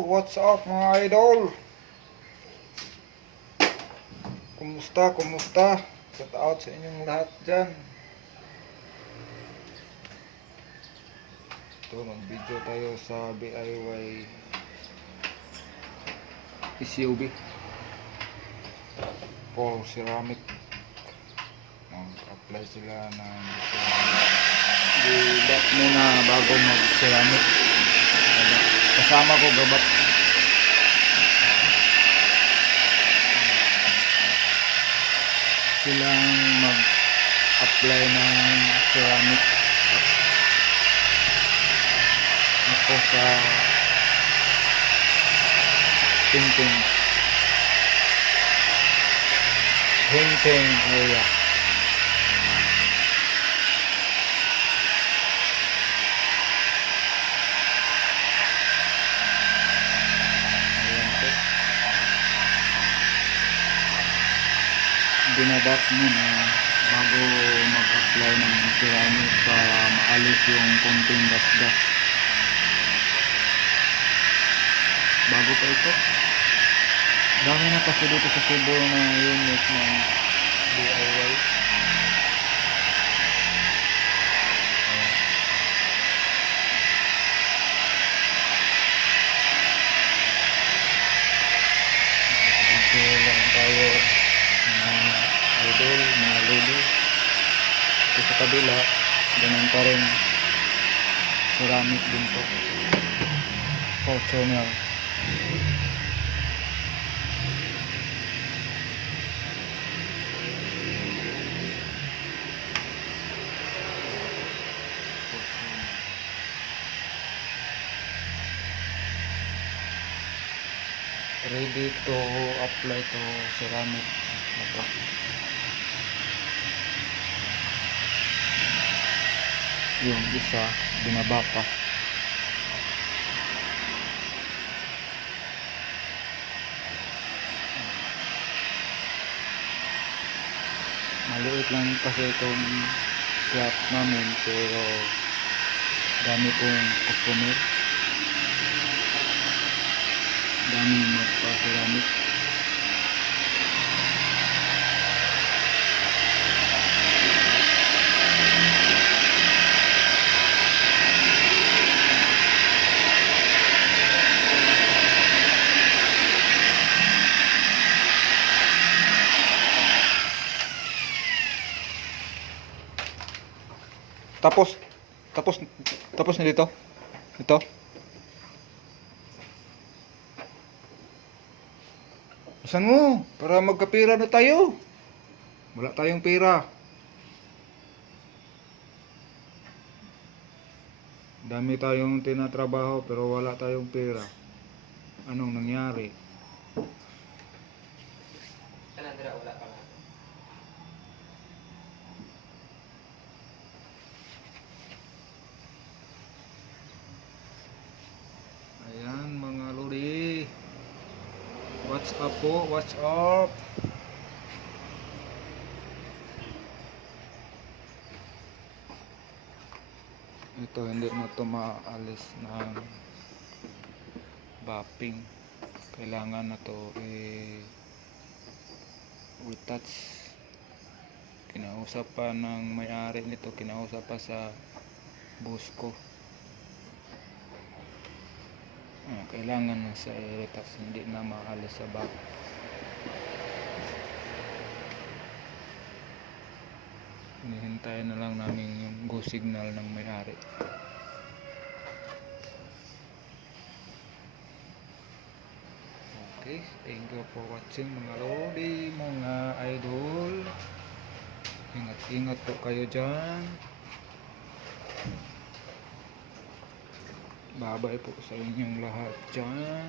what's up mga idol? Kumusta? Shout out sa inyong lahat dyan. Ito, mag-video tayo sa DIY SUV for ceramic. Mag-apply sila ng gabat muna bago mag-ceramic. Kasama ko gabat. Silang mag-apply ng ceramic ako sa painting area. Binabak muna bago mag-apply ng ceramic para maalis yung konting gas-gas. Bago pa ito, dami na kasi dito sa Cebu na unit ng DIY. Dito lang tayo mga idol, mga lady. Ito sa kabila, ganun pa rin ceramic din to. Fortuner. Ready to apply to ceramic. Yung isa binaba pa. Maliit lang kasi itong shop namin, pero dami pong customer, dami magpa-ceramic. Tapos na dito. Ito. Saan mo? Para magkapira na tayo. Wala tayong pera. Dami tayong tinatrabaho pero wala tayong pera. Anong nangyari? Wala pa. Ayan mga lodi. What's up po? What's up? Ito hindi na ito maalis ng bapping. Kailangan na ito retouch. Kinausap pa ng may-ari nito, kinausap pa sa boss ko. Kailangan na sa retouch, hindi na maalis sa back. Hinihintayin na lang namin yung go signal ng may-ari. Okay, thank you for watching mga lodi, mga idol. Ingat-ingat po kayo dyan. Babay po sa inyong lahat dyan.